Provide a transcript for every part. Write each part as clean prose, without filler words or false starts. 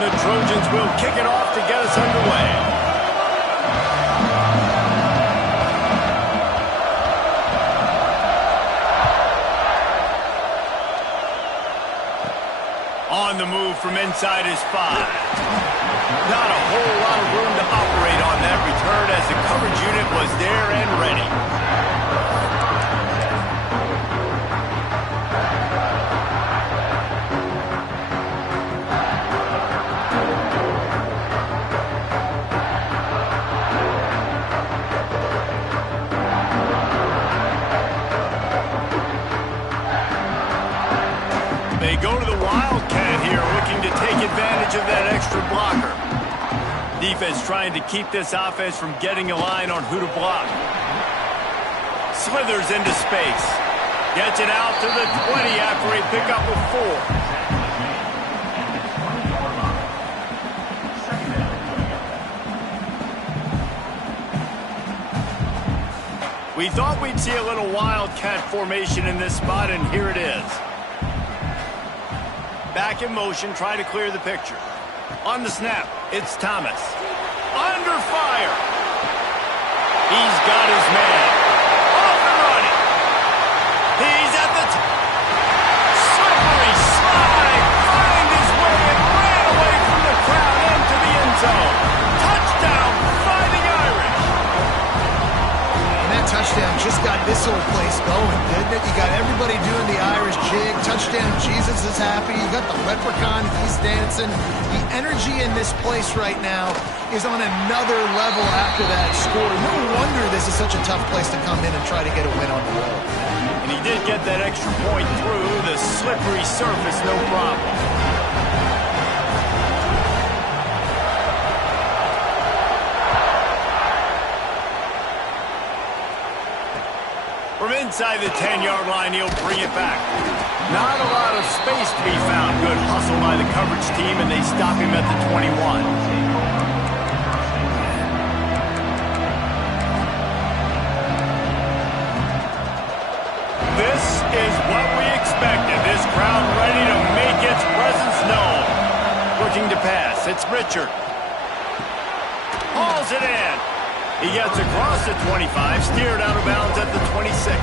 and the Trojans will kick it off to get us underway. On the move from inside his 5. Not a whole lot of room to operate on that return as the coverage unit was there and ready. They go to the Wildcat here, looking to take advantage of that extra blocker. Defense trying to keep this offense from getting a line on who to block. Slithers into space. Gets it out to the 20 after a pickup of 4. We thought we'd see a little Wildcat formation in this spot, and here it is. Back in motion, try to clear the picture. On the snap, it's Thomas. Under fire. He's got his man. Off and running. He's at the slippery slide. Find his way and ran away from the crowd into the end zone. Touchdown, Fighting Irish. And that touchdown just got this whole place going, didn't it? You got everybody doing the Irish jig. Touchdown, Jesus is happy. You got the leprechaun, he's dancing. The energy in this place right now is on another level after that score. No wonder this is such a tough place to come in and try to get a win on the road. And he did get that extra point through the slippery surface, no problem. From inside the 10-yard line, he'll bring it back. Not a lot of space to be found. Good hustle by the coverage team, and they stop him at the 21. This is what we expected. This crowd ready to make its presence known. Looking to pass. It's Richard. Hauls it in. He gets across the 25, steered out of bounds at the 26.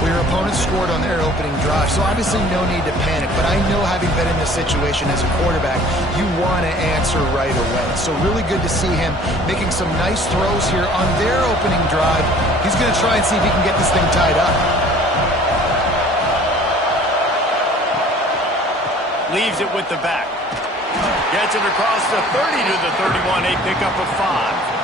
Well, your opponent scored on their opening drive, so obviously no need to panic. But I know, having been in this situation as a quarterback, you want to answer right away. So really good to see him making some nice throws here on their opening drive. He's going to try and see if he can get this thing tied up. Leaves it with the back. Gets it across the 30 to the 31, a pickup of 5.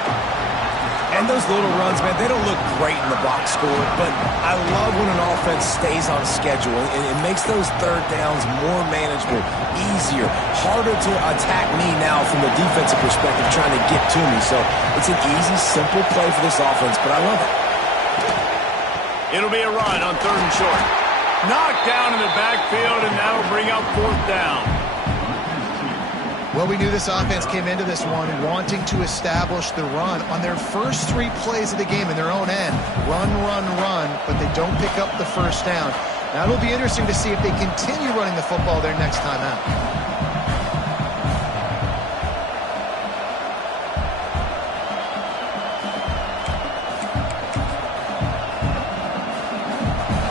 And those little runs, man, they don't look great in the box score, but I love when an offense stays on schedule. It makes those third downs more manageable, easier, harder to attack me now from the defensive perspective trying to get to me. So it's an easy, simple play for this offense, but I love it. It'll be a run on 3rd and short. Knocked down in the backfield, and that'll bring up 4th down. Well, we knew this offense came into this one wanting to establish the run on their first 3 plays of the game in their own end. Run, run, run, but they don't pick up the first down. Now it'll be interesting to see if they continue running the football their next time out.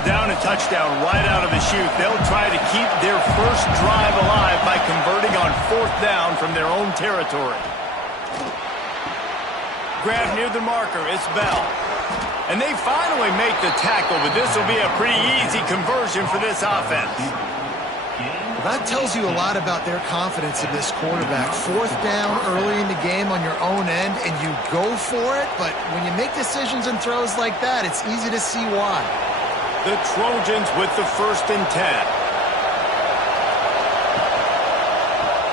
Down a touchdown right out of the chute. They'll try to keep their first drive alive by converting on 4th down from their own territory. Grab near the marker. It's Bell. And they finally make the tackle, but this will be a pretty easy conversion for this offense. Well, that tells you a lot about their confidence in this quarterback. 4th down early in the game on your own end, and you go for it, but when you make decisions and throws like that, it's easy to see why. The Trojans with the 1st and 10.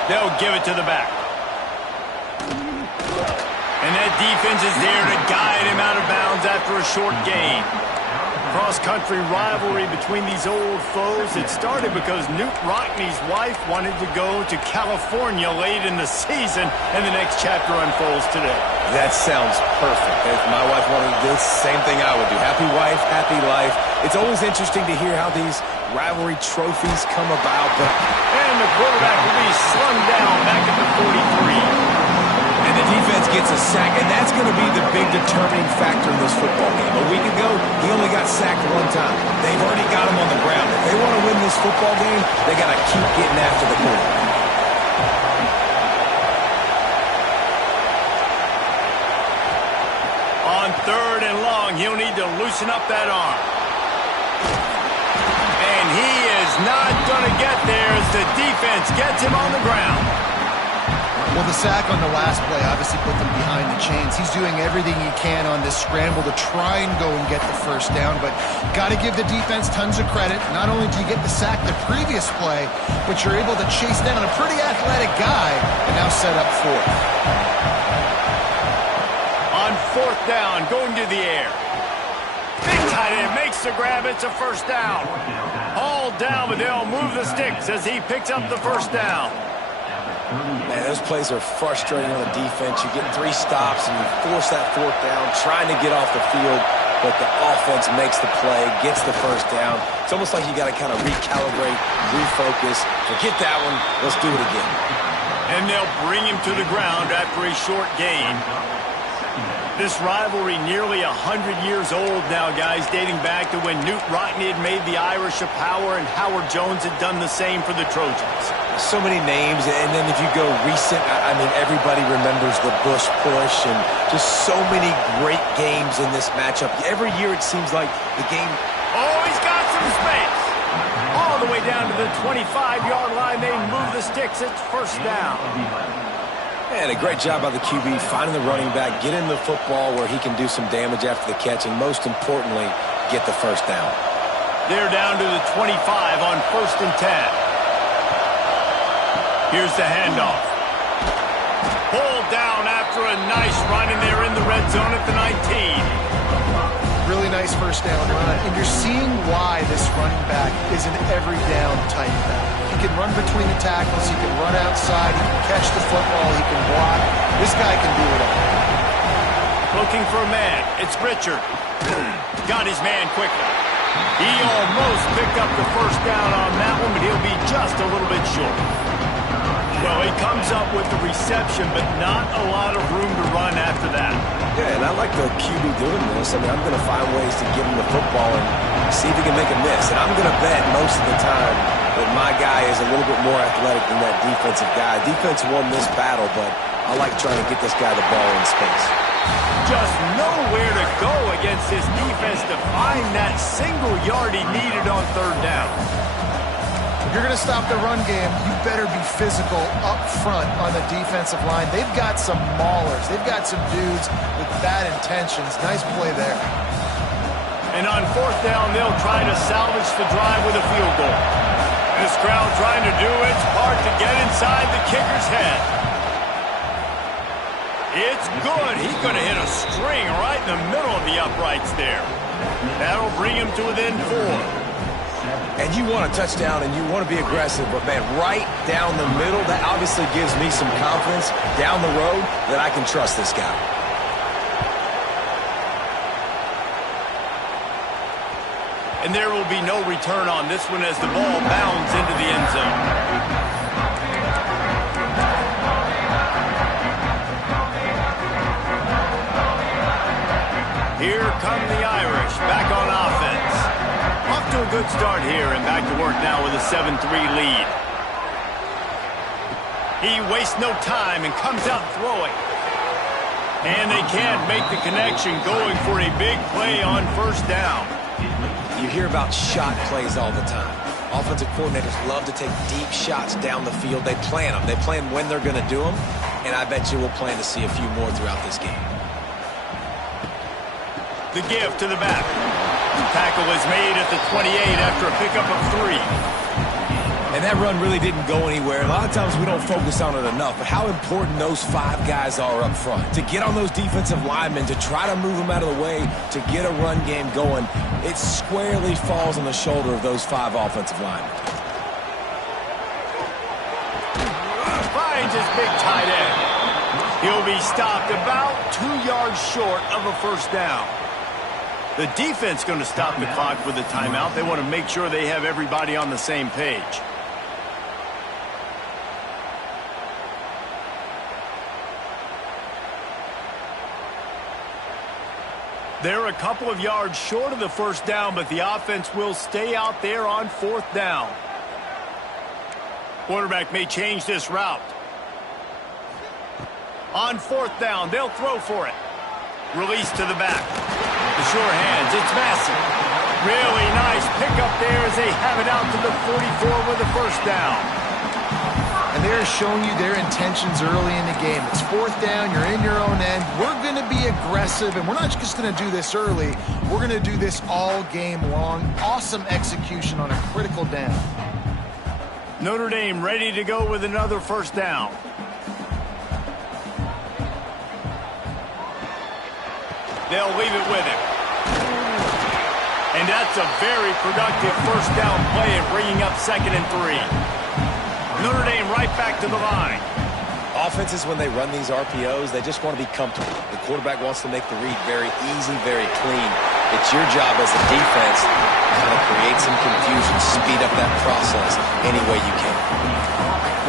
They'll give it to the back. And that defense is there to guide him out of bounds after a short gain. Cross-country rivalry between these old foes. It started because Newt Rockne's wife wanted to go to California late in the season, and the next chapter unfolds today. That sounds perfect. If my wife wanted to do the same thing I would do. Happy wife, happy life. It's always interesting to hear how these rivalry trophies come about. And the quarterback will be slung down back at the 43. And the defense gets a sack, and that's going to be the big determining factor in this football game. A week ago, he only got sacked one time. They've already got him on the ground. If they want to win this football game, they got to keep getting after the quarterback. On 3rd and long, he'll need to loosen up that arm. And he is not going to get there as the defense gets him on the ground. Well, the sack on the last play obviously put them behind the chains. He's doing everything he can on this scramble to try and go and get the first down, but got to give the defense tons of credit. Not only do you get the sack the previous play, but you're able to chase down a pretty athletic guy and now set up 4th. On 4th down, going to the air. Big tight end makes the grab. It's a first down. All down, but they'll move the sticks as he picks up the first down. Man, those plays are frustrating on the defense. You get 3 stops and you force that 4th down, trying to get off the field, but the offense makes the play, gets the first down. It's almost like you got to kind of recalibrate, refocus. Forget that one. Let's do it again. And they'll bring him to the ground after a short gain. This rivalry nearly 100 years old now, guys, dating back to when Newt Rockne had made the Irish a power and Howard Jones had done the same for the Trojans. So many names, and then if you go recent, I mean, everybody remembers the Bush push and just so many great games in this matchup. Every year it seems like the game... Oh, he's got some space. All the way down to the 25-yard line. They move the sticks. It's first down. And a great job by the QB finding the running back, getting the football where he can do some damage after the catch, and most importantly, get the first down. They're down to the 25 on 1st and 10. Here's the handoff. Pulled down after a nice run, and they're in the red zone at the 19. Really nice first down run, and you're seeing why this running back is an every down type back. He can run between the tackles, he can run outside, he can catch the football, he can block. This guy can do it all. Looking for a man. It's Richard. Got his man quickly. He almost picked up the first down on that one, but he'll be just a little bit short. Well, he comes up with the reception, but not a lot of room to run after that. Yeah, and I like the QB doing this. I mean, I'm going to find ways to give him the football and see if he can make a miss. And I'm going to bet most of the time that my guy is a little bit more athletic than that defensive guy. Defense won this battle, but I like trying to get this guy the ball in space. Just nowhere to go against this defense to find that single yard he needed on 3rd down. If you're going to stop the run game, you better be physical up front on the defensive line. They've got some maulers. They've got some dudes with bad intentions. Nice play there. And on 4th down, they'll try to salvage the drive with a field goal. This crowd trying to do its part to get inside the kicker's head. It's good. He's going to hit a string right in the middle of the uprights there. That'll bring him to within 4. And you want a touchdown and you want to be aggressive, but, man, right down the middle, that obviously gives me some confidence down the road that I can trust this guy. And there will be no return on this one as the ball bounds into the end zone. Here come the Irish back on offense. Off to a good start here and back to work now with a 7-3 lead. He wastes no time and comes out throwing. And they can't make the connection, going for a big play on 1st down. You hear about shot plays all the time. Offensive coordinators love to take deep shots down the field. They plan them. They plan when they're going to do them. And I bet you we'll plan to see a few more throughout this game. The give to the back. Tackle is made at the 28 after a pickup of 3. And And that run really didn't go anywhere. A lot of times we don't focus on it enough, but how important those 5 guys are up front. To get on those defensive linemen, to try to move them out of the way, to get a run game going, it squarely falls on the shoulder of those 5 offensive linemen. Finds his big tight end. He'll be stopped about 2 yards short of a first down. The defense going to stop the clock with a timeout. They want to make sure they have everybody on the same page. They're a couple of yards short of the first down, but the offense will stay out there on 4th down. Quarterback may change this route. On 4th down, they'll throw for it. Release to the back. The sure hands, it's Massey. Really nice pickup there as they have it out to the 44 with a first down. And they're showing you their intentions early in the game. It's 4th down, you're in your own end. We're going to be aggressive, and we're not just going to do this early. We're going to do this all game long. Awesome execution on a critical down. Notre Dame ready to go with another first down. They'll leave it with him. And that's a very productive first down play at bringing up 2nd and 3. Notre Dame right back to the line. Offenses, when they run these RPOs, they just want to be comfortable. The quarterback wants to make the read very easy, very clean. It's your job as a defense to kind of create some confusion, speed up that process any way you can.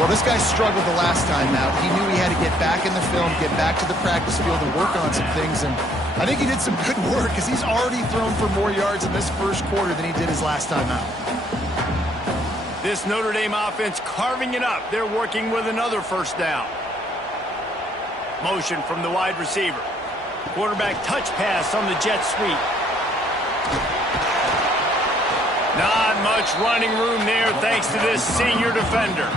Well, this guy struggled the last time out. He knew he had to get back in the film, get back to the practice field, and work on some things. And I think he did some good work because he's already thrown for more yards in this first quarter than he did his last time out. This Notre Dame offense carving it up. They're working with another first down. Motion from the wide receiver. Quarterback touch pass on the jet sweep. Not much running room there thanks to this senior defender.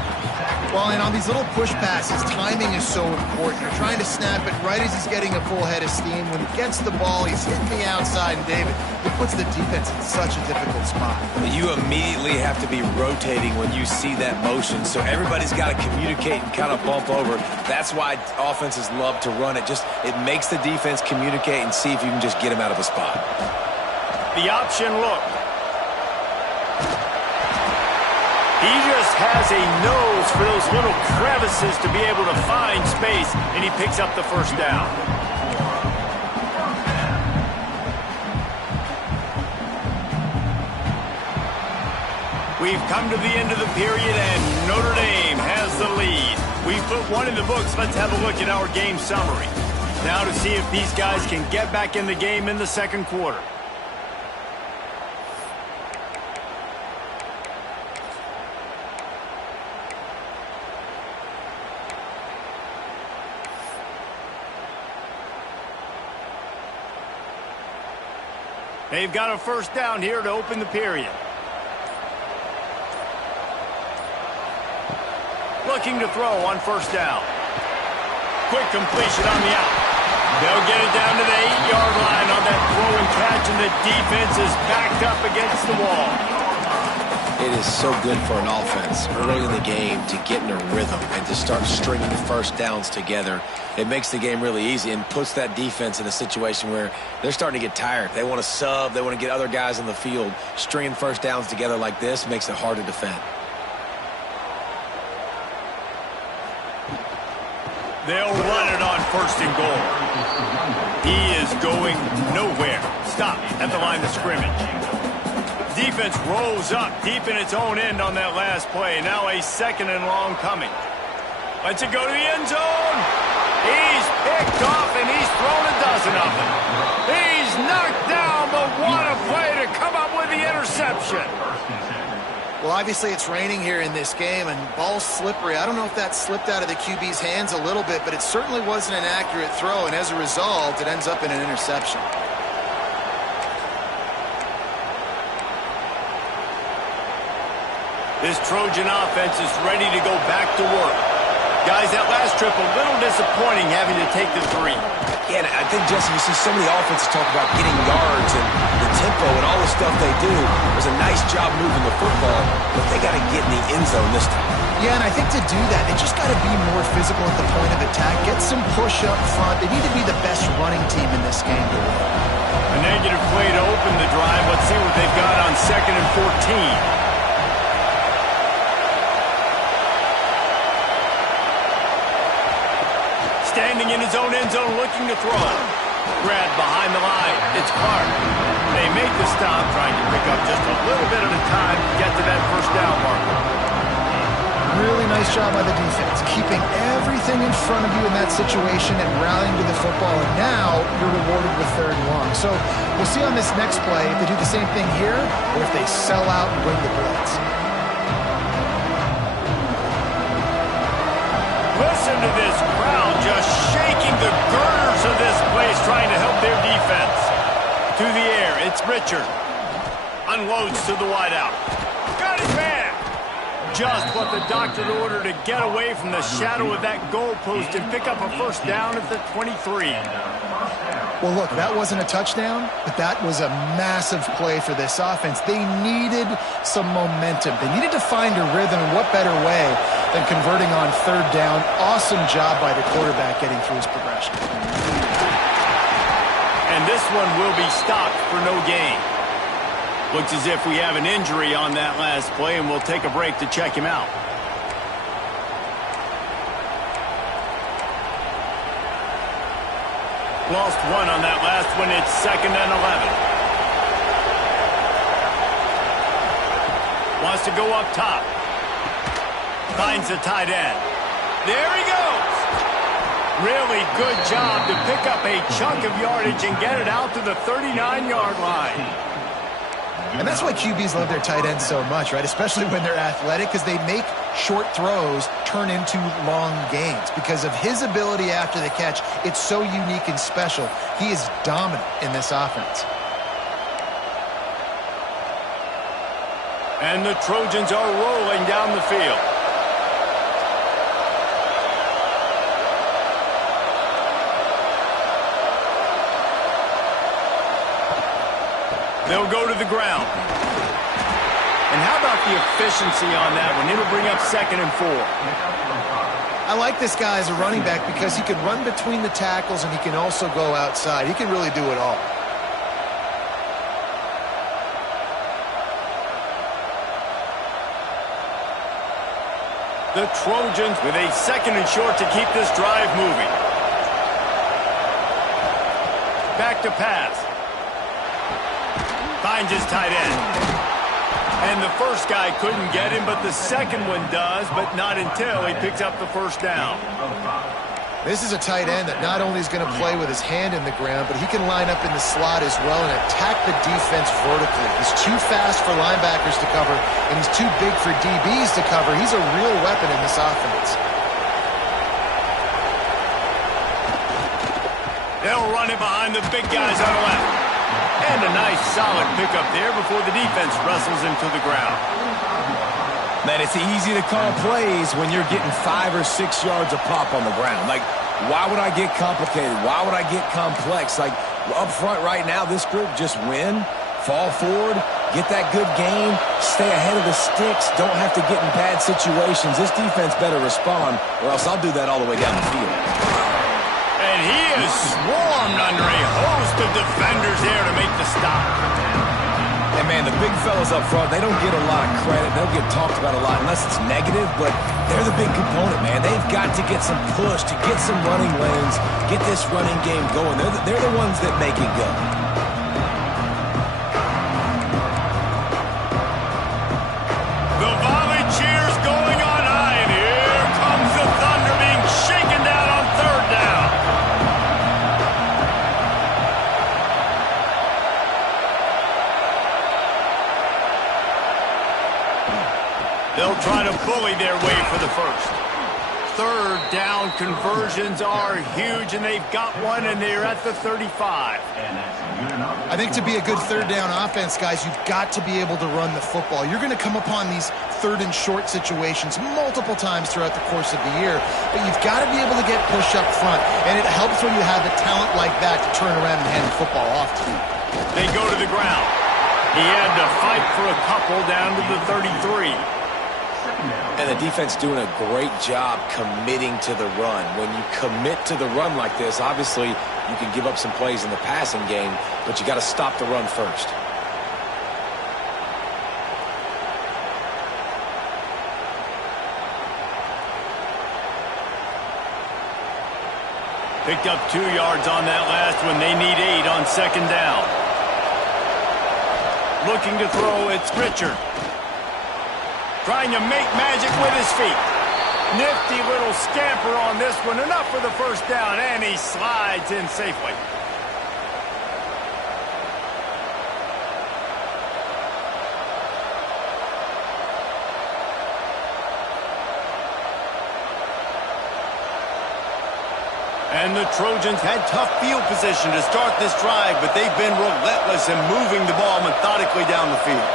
Well, and on these little push passes, timing is so important. You're trying to snap it right as he's getting a full head of steam. When he gets the ball, he's hitting the outside, and David, it puts the defense in such a difficult spot. You immediately have to be rotating when you see that motion, so everybody's got to communicate and kind of bump over. That's why offenses love to run it. It makes the defense communicate and see if you can just get him out of a spot. The option look. He just has a nose for those little crevices to be able to find space, and he picks up the first down. We've come to the end of the period, and Notre Dame has the lead. We've put one in the books. Let's have a look at our game summary. Now to see if these guys can get back in the game in the second quarter. They've got a first down here to open the period. Looking to throw on first down. Quick completion on the out. They'll get it down to the 8-yard line on that throw and catch, and the defense is backed up against the wall. It is so good for an offense early in the game to get in a rhythm and to start stringing first downs together. It makes the game really easy and puts that defense in a situation where they're starting to get tired. They want to sub. They want to get other guys on the field. Stringing first downs together like this makes it hard to defend. They'll run it on 1st and goal. He is going nowhere. Stop at the line of scrimmage. Defense rolls up deep in its own end on that last play. Now a 2nd and long coming. Lets it go to the end zone. He's picked off, and he's thrown a dozen of them. He's knocked down, but what a play to come up with the interception. Well, obviously it's raining here in this game, and ball's slippery. I don't know if that slipped out of the QB's hands a little bit, but it certainly wasn't an accurate throw, and as a result, it ends up in an interception. This Trojan offense is ready to go back to work. Guys, that last trip a little disappointing having to take the 3. Yeah, and I think, Jesse, you see so many offenses talk about getting yards and the tempo and all the stuff they do. It was a nice job moving the football, but they got to get in the end zone this time. Yeah, and I think to do that, they just got to be more physical at the point of attack, get some push up front. They need to be the best running team in this game to win. A negative play to open the drive. Let's see what they've got on 2nd and 14. Standing in his own end zone, looking to throw. Grabbed behind the line. It's Clark. They make the stop, trying to pick up just a little bit at a time to get to that first down marker. Really nice job by the defense, keeping everything in front of you in that situation and rallying to the football. And now you're rewarded with 3rd and long. So we'll see on this next play if they do the same thing here or if they sell out and bring the blitz. Listen to this crowd just shaking the girders of this place, trying to help their defense. To the air, it's Richard. Unloads to the wideout. Got his man. Just what the doctor ordered to get away from the shadow of that goalpost and pick up a first down at the 23. Well, look, that wasn't a touchdown, but that was a massive play for this offense. They needed some momentum. They needed to find a rhythm, and what better way than converting on 3rd down. Awesome job by the quarterback getting through his progression. And this one will be stopped for no gain. Looks as if we have an injury on that last play, and we'll take a break to check him out. Lost 1 on that last one. It's 2nd and 11. Wants to go up top. Finds the tight end. There he goes. Really good job to pick up a chunk of yardage and get it out to the 39-yard line. And that's why QBs love their tight ends so much, right? Especially when they're athletic, because they make short throws turn into long gains. Because of his ability after the catch, it's so unique and special. He is dominant in this offense. And the Trojans are rolling down the field. They'll go to the ground. And how about the efficiency on that one? It'll bring up 2nd and 4. I like this guy as a running back because he can run between the tackles and he can also go outside. He can really do it all. The Trojans with a 2nd and short to keep this drive moving. Back to pass. Finds his tight end. And the first guy couldn't get him, but the second one does, but not until he picks up the first down. This is a tight end that not only is going to play with his hand in the ground, but he can line up in the slot as well and attack the defense vertically. He's too fast for linebackers to cover, and he's too big for DBs to cover. He's a real weapon in this offense. They'll run it behind the big guys on the left. And a nice solid pickup there before the defense wrestles him to the ground. Man, it's easy to call plays when you're getting 5 or 6 yards a pop on the ground. Like, why would I get complicated? Why would I get complex? Like, up front right now, this group just win, fall forward, get that good gain, stay ahead of the sticks, don't have to get in bad situations. This defense better respond, or else I'll do that all the way down the field. And he is swarmed under a host of defenders there to make the stop. And, man, the big fellas up front, they don't get a lot of credit. They'll get talked about a lot unless it's negative, but they're the big component, man. They've got to get some push, to get some running lanes, get this running game going. They're the ones that make it go. The volley cheers going on high, and here comes the Thunder being shaken down on 3rd down. They'll try to bully their way for the first. Third down conversions are huge, and they've got one, and they're at the 35. I think to be a good third down offense, guys, you've got to be able to run the football. You're going to come upon these third and short situations multiple times throughout the course of the year, but you've got to be able to get push up front, and it helps when you have a talent like that to turn around and hand the football off to you. They go to the ground. He had to fight for a couple down to the 33. And the defense doing a great job committing to the run. When you commit to the run like this, obviously you can give up some plays in the passing game, but you got to stop the run first. Picked up 2 yards on that last one. They need 8 on second down. Looking to throw, it's Richard. Trying to make magic with his feet. Nifty little scamper on this one. Enough for the first down, and he slides in safely. And the Trojans had tough field position to start this drive, but they've been relentless in moving the ball methodically down the field.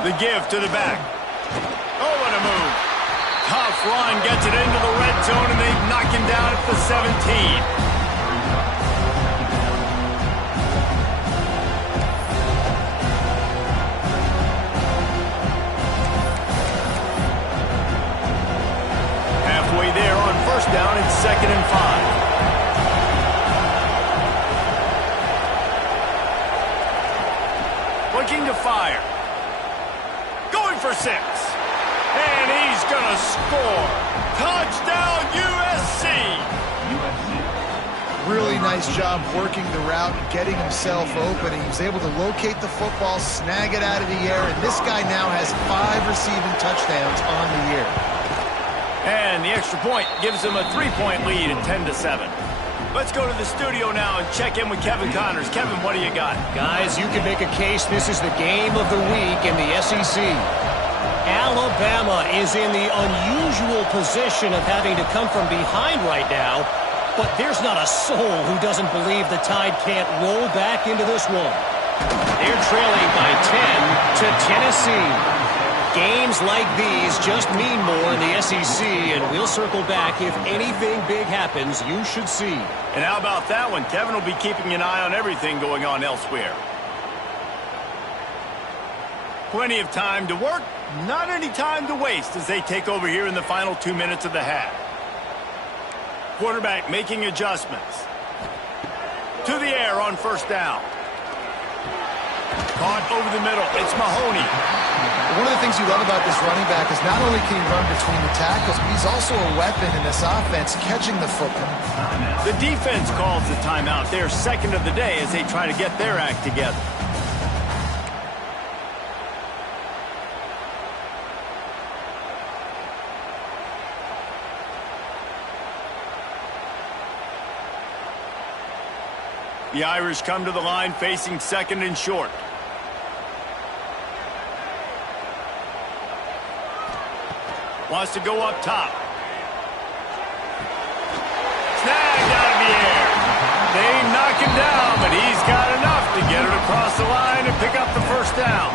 The give to the back. Oh, what a move. Tough run, gets it into the red zone, and they knock him down at the 17. There on first down and 2nd and 5. Looking to fire. Going for 6. And he's going to score. Touchdown USC. Really nice job working the route and getting himself open. He was able to locate the football, snag it out of the air, and this guy now has 5 receiving touchdowns on the year. And the extra point gives them a 3-point lead at 10-7. Let's go to the studio now and check in with Kevin Connors. Kevin, what do you got? Guys, you can make a case this is the game of the week in the SEC. Alabama is in the unusual position of having to come from behind right now, but there's not a soul who doesn't believe the Tide can't roll back into this one. They're trailing by 10 to Tennessee. Games like these just mean more in the SEC, and we'll circle back. If anything big happens, you should see. And how about that one? Kevin will be keeping an eye on everything going on elsewhere. Plenty of time to work, not any time to waste as they take over here in the final 2 minutes of the half. Quarterback making adjustments. To the air on first down. Caught over the middle. It's Mahoney. One of the things you love about this running back is not only can he run between the tackles, but he's also a weapon in this offense, catching the football. The defense calls the timeout. They're second of the day as they try to get their act together. The Irish come to the line facing 2nd and short. Wants to go up top. Snagged out of the air. They knock him down, but he's got enough to get it across the line and pick up the first down.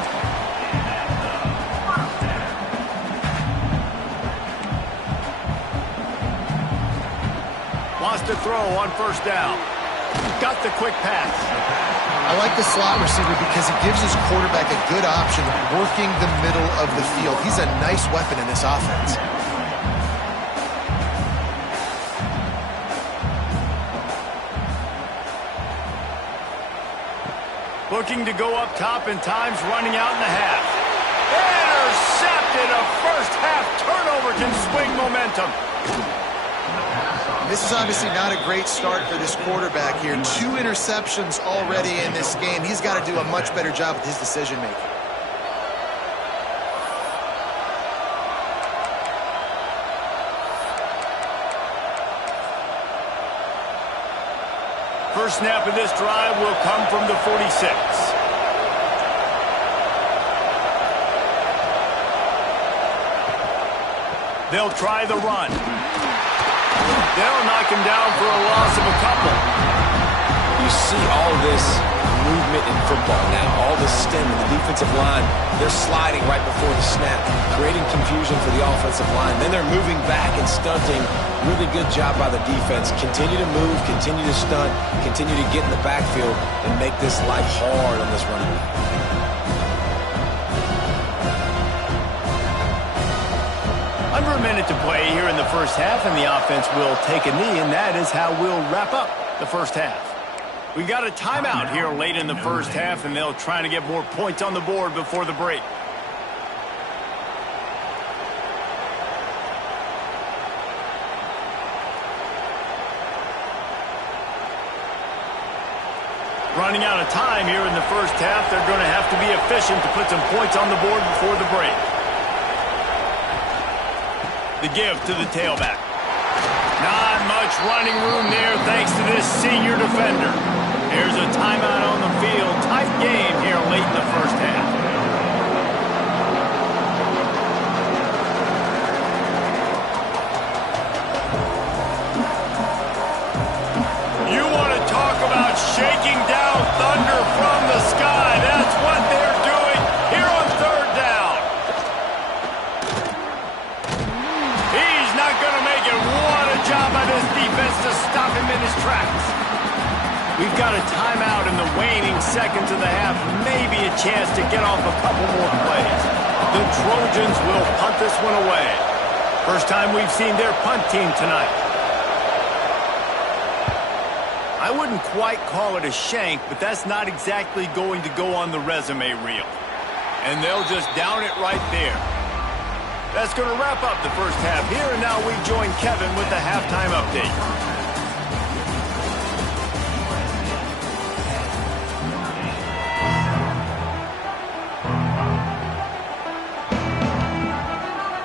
Wants to throw on first down. Got the quick pass. I like the slot receiver because it gives his quarterback a good option of working the middle of the field. He's a nice weapon in this offense. Looking to go up top, and time's running out in the half. Intercepted. A first half turnover can swing momentum. This is obviously not a great start for this quarterback here. 2 interceptions already in this game. He's got to do a much better job with his decision-making. First snap of this drive will come from the 46. They'll try the run. They'll knock him down for a loss of a couple. You see all this movement in football now, all the stem and the defensive line. They're sliding right before the snap, creating confusion for the offensive line. Then they're moving back and stunting. Really good job by the defense. Continue to move, continue to stunt, continue to get in the backfield and make this life hard on this running back. Under a minute to play here in the first half, and the offense will take a knee, and that is how we'll wrap up the first half. We've got a timeout here late in the first half, and they'll try to get more points on the board before the break. Running out of time here in the first half, they're going to have to be efficient to put some points on the board before the break. The give to the tailback. Not much running room there thanks to this senior defender. Here's a timeout on the field. Tight game here late in the first half. You want to talk about shaking down thunder from the sky. That's what they're doing here on third down. He's not going to make it. What a job by this defense to stop him in his tracks. We've got a timeout in the waning seconds of the half. Maybe a chance to get off a couple more plays. The Trojans will punt this one away. First time we've seen their punt team tonight. I wouldn't quite call it a shank, but that's not exactly going to go on the resume reel. And they'll just down it right there. That's going to wrap up the first half here, and now we join Kevin with the halftime update.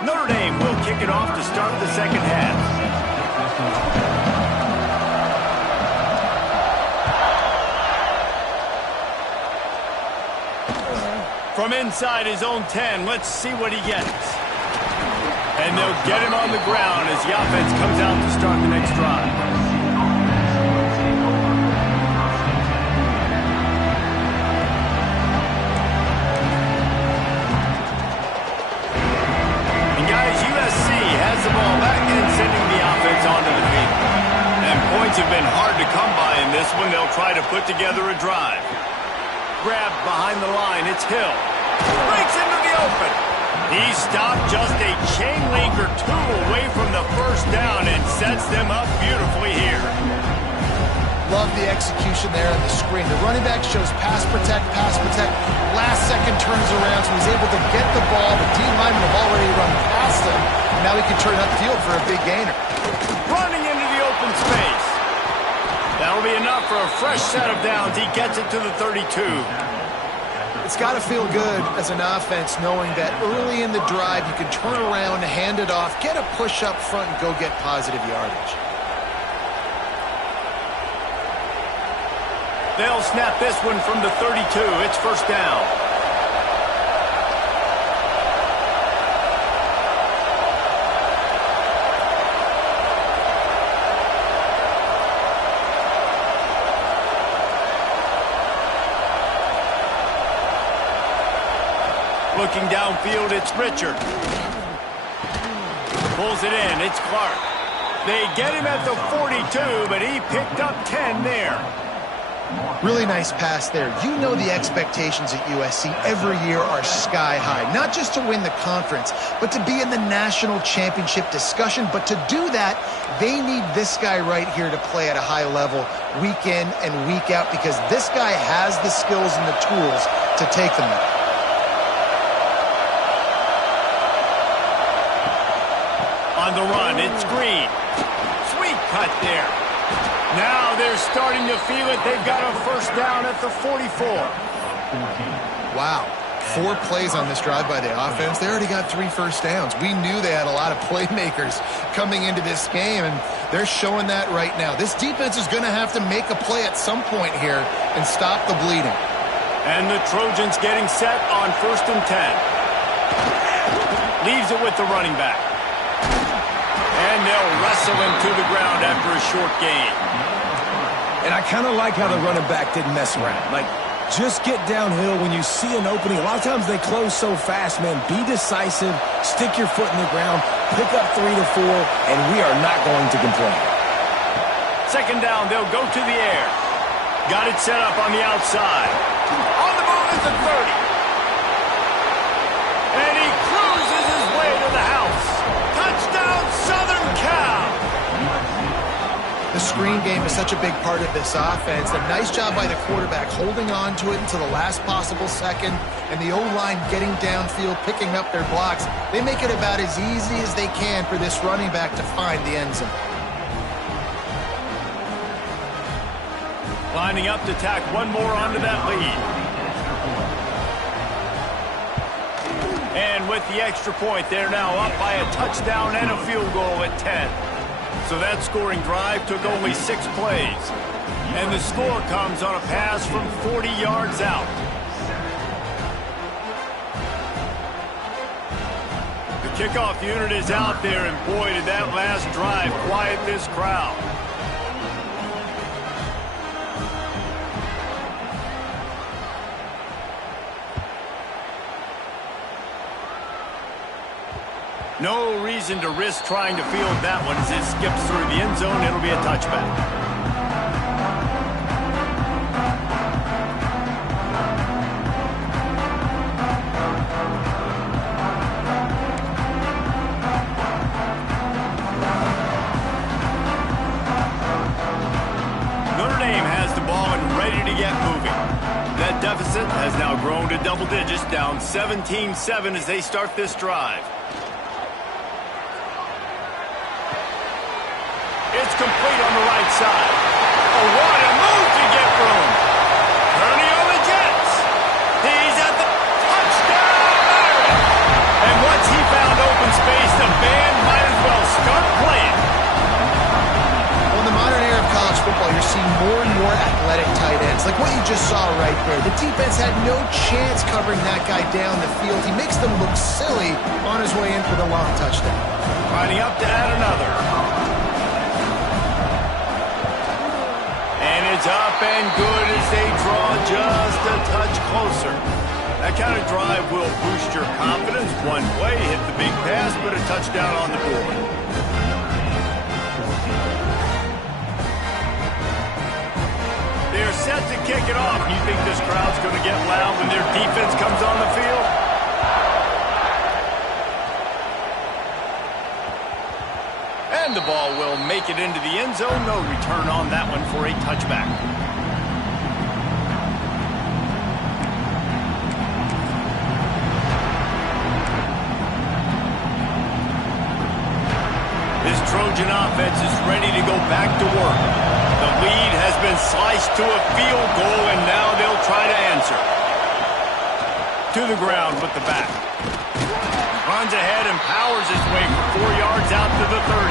Notre Dame will kick it off to start the second half. From inside his own 10, let's see what he gets. And they'll get him on the ground as the offense comes out to start the next drive. And guys, USC has the ball back and sending the offense onto the field. And points have been hard to come by in this one. They'll try to put together a drive. Grabbed behind the line, it's Hill. Breaks into the open. He stopped just a chain link or two away from the first down and sets them up beautifully here. Love the execution there on the screen. The running back shows pass protect, last second turns around, so he's able to get the ball. The D linemen have already run past him. Now he can turn upfield for a big gainer. Running into the open space. That'll be enough for a fresh set of downs. He gets it to the 32. It's got to feel good as an offense knowing that early in the drive you can turn around, hand it off, get a push up front, and go get positive yardage. They'll snap this one from the 32. It's first down. Looking downfield, it's Richard. Pulls it in, it's Clark. They get him at the 42, but he picked up 10 there. Really nice pass there. You know the expectations at USC every year are sky high. Not just to win the conference, but to be in the national championship discussion. But to do that, they need this guy right here to play at a high level week in and week out because this guy has the skills and the tools to take them there. On the run, it's Green. Sweet cut there. Now they're starting to feel it. They've got a first down at the 44. Wow. 4 plays on this drive by the offense. They already got 3 first downs. We knew they had a lot of playmakers coming into this game, and they're showing that right now. This defense is going to have to make a play at some point here and stop the bleeding. And the Trojans getting set on 1st and 10. Leaves it with the running back. And they'll wrestle him to the ground after a short gain. And I kind of like how the running back didn't mess around. Like, just get downhill when you see an opening. A lot of times they close so fast, man. Be decisive, stick your foot in the ground, pick up 3 to 4, and we are not going to complain. Second down, they'll go to the air. Got it set up on the outside. On the move is the 30. And he cruises his way to the house. Touchdown, Southern Cal! The screen game is such a big part of this offense. A nice job by the quarterback holding on to it until the last possible second, and the O-line getting downfield, picking up their blocks. They make it about as easy as they can for this running back to find the end zone. Lining up to tack one more onto that lead. And with the extra point, they're now up by a touchdown and a field goal at 10. So that scoring drive took only 6 plays. And the score comes on a pass from 40 yards out. The kickoff unit is out there, and boy, did that last drive quiet this crowd. No reason to risk trying to field that one as it skips through the end zone. It'll be a touchback. Notre Dame has the ball and ready to get moving. That deficit has now grown to double digits, down 17-7 as they start this drive. It's complete on the right side. Oh, what a move to get through. Turning on the Jets. He's at the touchdown. And once he found open space, the band might as well start playing. Well, in the modern era of college football, you're seeing more and more athletic tight ends, like what you just saw right there. The defense had no chance covering that guy down the field. He makes them look silly on his way in for the long touchdown. Lining up to add another. And it's up and good as they draw just a touch closer. That kind of drive will boost your confidence. One play, hit the big pass, but a touchdown on the board. They're set to kick it off. You think this crowd's going to get loud when their defense comes on the field? And the ball will make it into the end zone. No return on that one for a touchback. This Trojan offense is ready to go back to work. The lead has been sliced to a field goal, and now they'll try to answer. To the ground with the back. Runs ahead and powers his way for 4 yards out to the 30.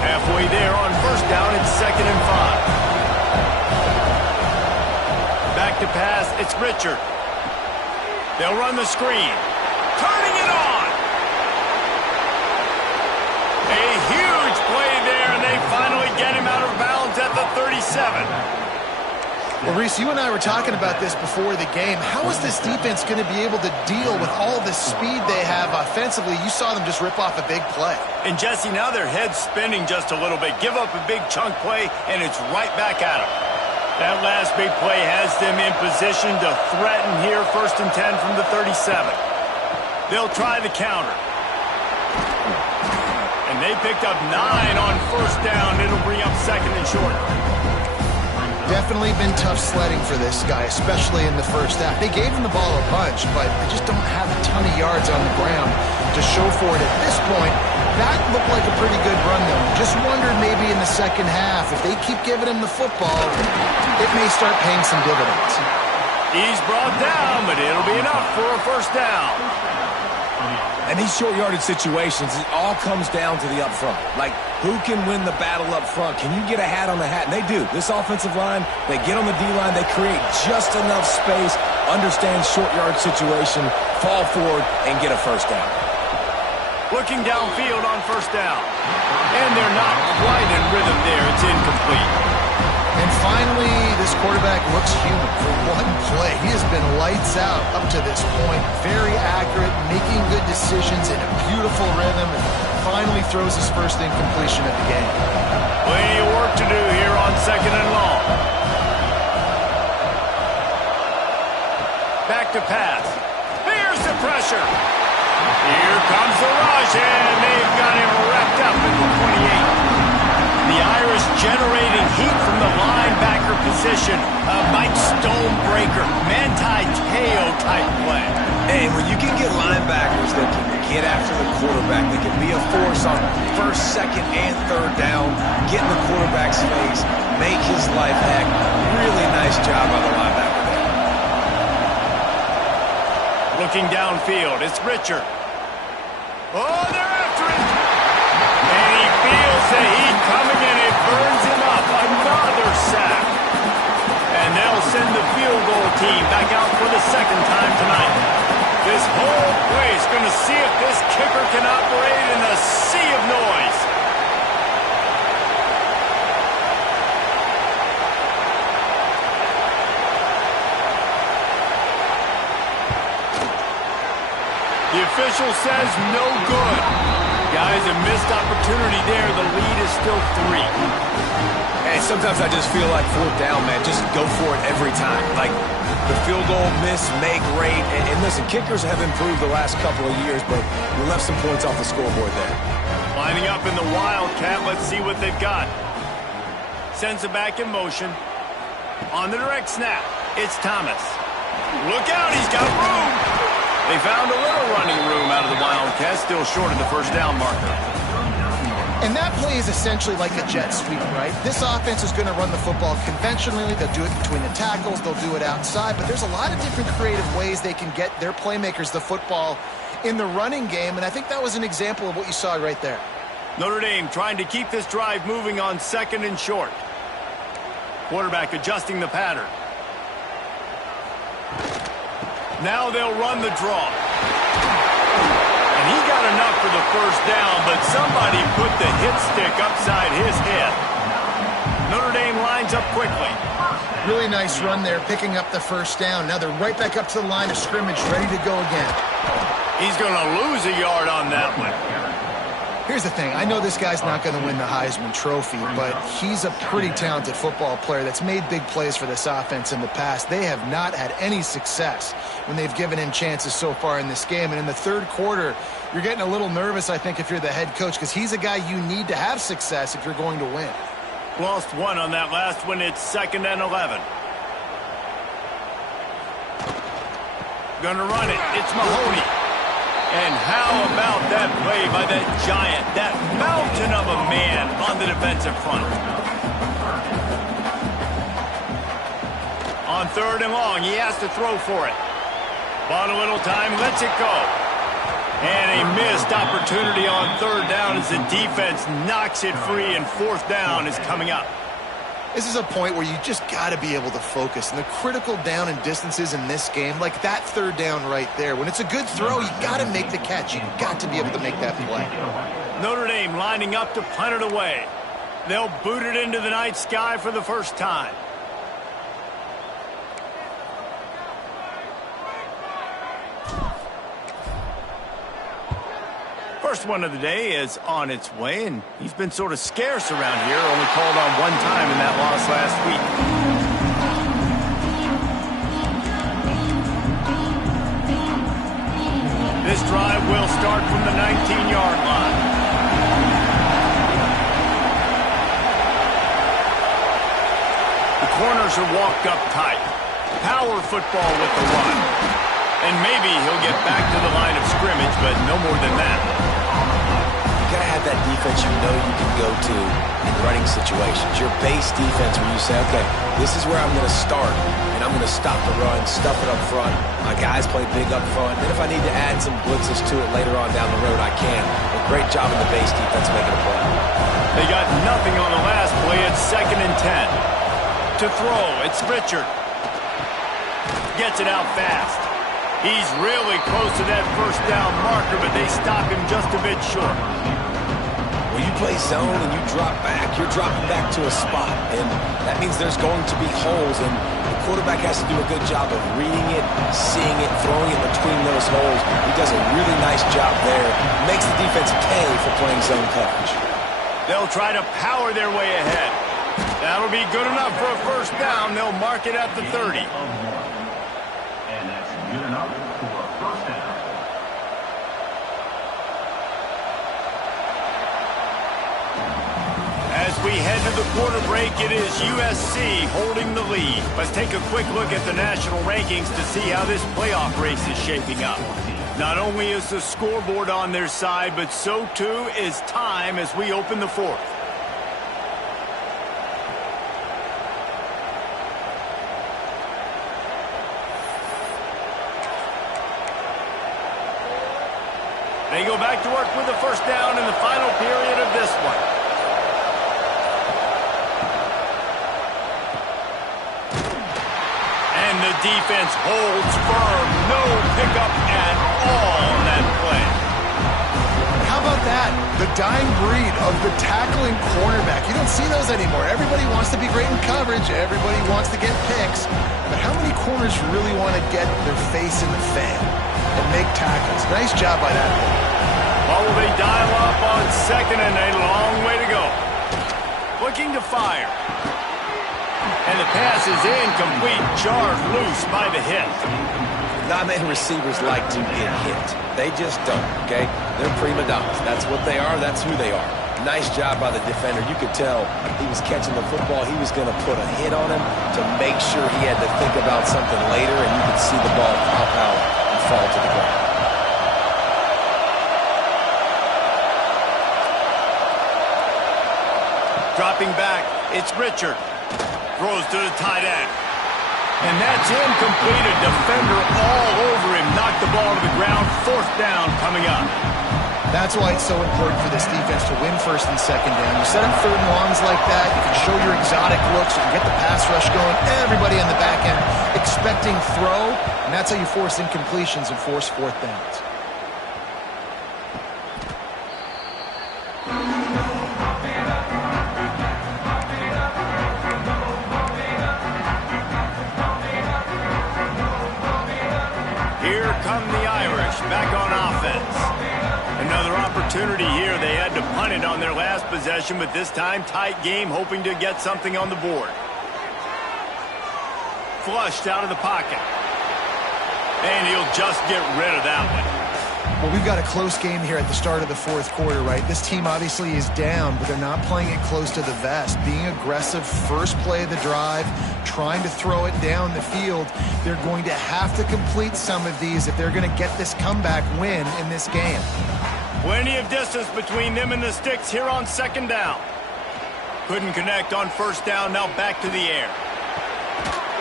Halfway there on first down, it's 2nd and 5. Back to pass, it's Richard. They'll run the screen. Turning it on. A huge play there, and they finally get him out of bounds at the 37. Well, Reese, you and I were talking about this before the game. How is this defense going to be able to deal with all the speed they have offensively? You saw them just rip off a big play. And, Jesse, now their head's spinning just a little bit. Give up a big chunk play, and it's right back at them. That last big play has them in position to threaten here, 1st and 10 from the 37. They'll try the counter. And they picked up 9 on first down. It'll bring up 2nd and short. Definitely been tough sledding for this guy, especially in the first half. They gave him the ball a bunch, but they just don't have a ton of yards on the ground to show for it at this point. That looked like a pretty good run, though. Just wondered maybe in the second half, if they keep giving him the football, it may start paying some dividends. He's brought down, but it'll be enough for a first down. And these short yardage situations, it all comes down to the up front. Like, who can win the battle up front? Can you get a hat on the hat? And they do. This offensive line, they get on the D-line, they create just enough space, understand short yard situation, fall forward, and get a first down. Looking downfield on first down. And they're not quite in rhythm there. It's incomplete. And finally, this quarterback looks human for one play. He has been lights out up to this point. Very accurate, making good decisions in a beautiful rhythm, and finally throws his first incompletion of the game. Plenty of work to do here on 2nd and long. Back to pass. Here's the pressure. Here comes the rush, and they've got him wrapped up in the 28. The Irish generating heat from the linebacker position. A Mike Stonebreaker, Manti Te'o type play. And when you can get linebackers that can get after the quarterback, they can be a force on first, second, and third down, get in the quarterback's face, make his life heck. Really nice job by the linebacker there. Looking downfield, it's Richard. Oh, they're after him. And he feels the heat coming, and it burns him up. Another sack. And they'll send the field goal team back out for the second time tonight. This whole place going to see if this kicker can operate in a sea of noise. The official says no good. Guys, a missed opportunity there. The lead is still 3. And sometimes I just feel like 4th down, man. Just go for it every time. Like the field goal, miss, make, rate. And listen, kickers have improved the last couple of years, but we left some points off the scoreboard there. Lining up in the Wildcat. Let's see what they've got. Sends it back in motion. On the direct snap, it's Thomas. Look out, he's got room. They found a little running room out of the Wildcats, still short of the first down marker. And that play is essentially like a jet sweep, right? This offense is going to run the football conventionally. They'll do it between the tackles. They'll do it outside. But there's a lot of different creative ways they can get their playmakers the football in the running game. And I think that was an example of what you saw right there. Notre Dame trying to keep this drive moving on 2nd and short. Quarterback adjusting the pattern. Now they'll run the draw. And he got enough for the first down, but somebody put the hit stick upside his head. Notre Dame lines up quickly. Really nice run there, picking up the first down. Now they're right back up to the line of scrimmage, ready to go again. He's going to lose a yard on that one. Here's the thing. I know this guy's not going to win the Heisman Trophy, but he's a pretty talented football player that's made big plays for this offense in the past. They have not had any success when they've given him chances so far in this game. And in the third quarter, you're getting a little nervous, I think, if you're the head coach, because he's a guy you need to have success if you're going to win. Lost one on that last one. It's 2nd and 11. Gonna run it. It's Mahoney. And how about that play by that giant, that mountain of a man on the defensive front? On 3rd and long, he has to throw for it. Bought a little time, lets it go. And a missed opportunity on 3rd down as the defense knocks it free, and 4th down is coming up. This is a point where you just got to be able to focus. And the critical down and distances in this game, like that 3rd down right there, when it's a good throw, you got to make the catch. You got to be able to make that play. Notre Dame lining up to punt it away. They'll boot it into the night sky for the first time. First one of the day is on its way, and he's been sort of scarce around here, only called on one time in that loss last week. This drive will start from the 19-yard line. The corners are walked up tight. Power football with the run. And maybe he'll get back to the line of scrimmage, but no more than that. Gotta have have that defense you know you can go to in running situations. Your base defense where you say, okay, this is where I'm going to start, and I'm going to stop the run, stuff it up front. My guys play big up front. Then if I need to add some blitzes to it later on down the road, I can. But great job in the base defense making a play. They got nothing on the last play. It's 2nd and 10. To throw, it's Richard. Gets it out fast. He's really close to that first down marker, but they stop him just a bit short. When you play zone and you drop back, you're dropping back to a spot, and that means there's going to be holes, and the quarterback has to do a good job of reading it, seeing it, throwing it between those holes. He does a really nice job there. Makes the defense pay for playing zone coverage. They'll try to power their way ahead. That'll be good enough for a first down. They'll mark it at the 30. Good enough for a first down. As we head to the quarter break, it is USC holding the lead. Let's take a quick look at the national rankings to see how this playoff race is shaping up. Not only is the scoreboard on their side, but so too is time as we open the fourth. They go back to work with the first down in the final period of this one. And the defense holds firm. No pickup at all on that play. How about that? The dying breed of the tackling cornerback. You don't see those anymore. Everybody wants to be great in coverage. Everybody wants to get picks. But how many corners really want to get their face in the fan and make tackles? Nice job by that one. Well, they dial up on 2nd and a long way to go. Looking to fire. And the pass is incomplete, jarred loose by the hit. Not many receivers like to get hit. They just don't, okay? They're prima donnas. That's what they are. That's who they are. Nice job by the defender. You could tell he was catching the football. He was going to put a hit on him to make sure he had to think about something later, and you could see the ball pop out and fall to the ground. Dropping back, it's Richard. Throws to the tight end. And that's incomplete. A defender all over him. Knocked the ball to the ground. 4th down coming up. That's why it's so important for this defense to win 1st and 2nd down. You set up 3rd and longs like that. You can show your exotic looks. You can get the pass rush going. Everybody on the back end expecting throw. And that's how you force incompletions and force 4th downs. Here come the Irish back on offense. Another opportunity here. They had to punt it on their last possession, but this time tight game, hoping to get something on the board. Flushed out of the pocket. And he'll just get rid of that one. Well, we've got a close game here at the start of the 4th quarter, right? This team obviously is down, but they're not playing it close to the vest. Being aggressive, first play of the drive, trying to throw it down the field. They're going to have to complete some of these if they're going to get this comeback win in this game. Plenty of distance between them and the sticks here on 2nd down. Couldn't connect on 1st down, now back to the air.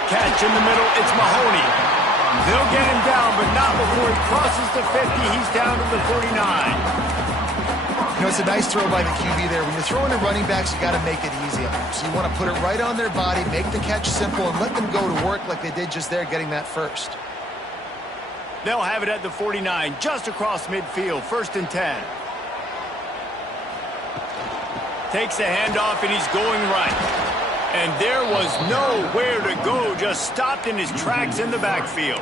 Catch in the middle, it's Mahoney. They'll get him down, but not before he crosses the 50. He's down to the 49. You know, it's a nice throw by the QB there. When you're throwing to running backs, you got to make it easy on them. So you want to put it right on their body, make the catch simple, and let them go to work like they did just there, getting that first. They'll have it at the 49, just across midfield, 1st and 10. Takes the handoff, and he's going right. And there was nowhere to go, just stopped in his tracks in the backfield.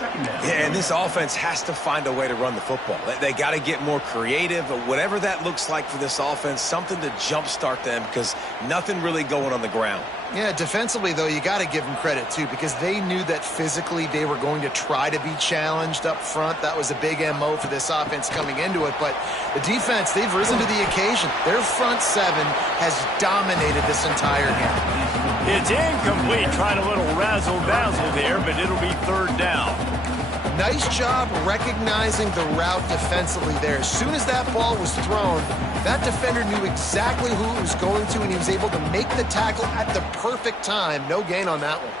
Yeah, and this offense has to find a way to run the football. They got to get more creative, but whatever that looks like for this offense, something to jumpstart them because nothing really going on the ground. Yeah, defensively, though, you got to give them credit, too, because they knew that physically they were going to try to be challenged up front. That was a big MO for this offense coming into it. But the defense, they've risen to the occasion. Their front 7 has dominated this entire game. It's incomplete. Trying a little razzle-dazzle there, but it'll be 3rd down. Nice job recognizing the route defensively there. As soon as that ball was thrown, that defender knew exactly who it was going to, and he was able to make the tackle at the perfect time. No gain on that one.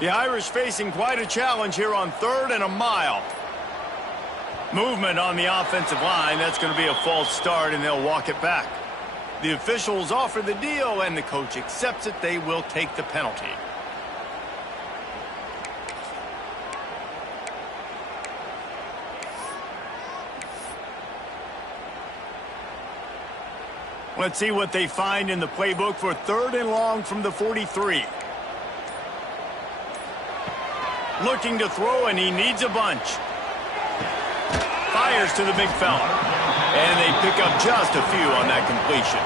The Irish facing quite a challenge here on 3rd and a mile. Movement on the offensive line. That's going to be a false start, and they'll walk it back. The officials offer the deal, and the coach accepts it. They will take the penalty. Let's see what they find in the playbook for 3rd and long from the 43. Looking to throw, and he needs a bunch. Fires to the big fella. And they pick up just a few on that completion.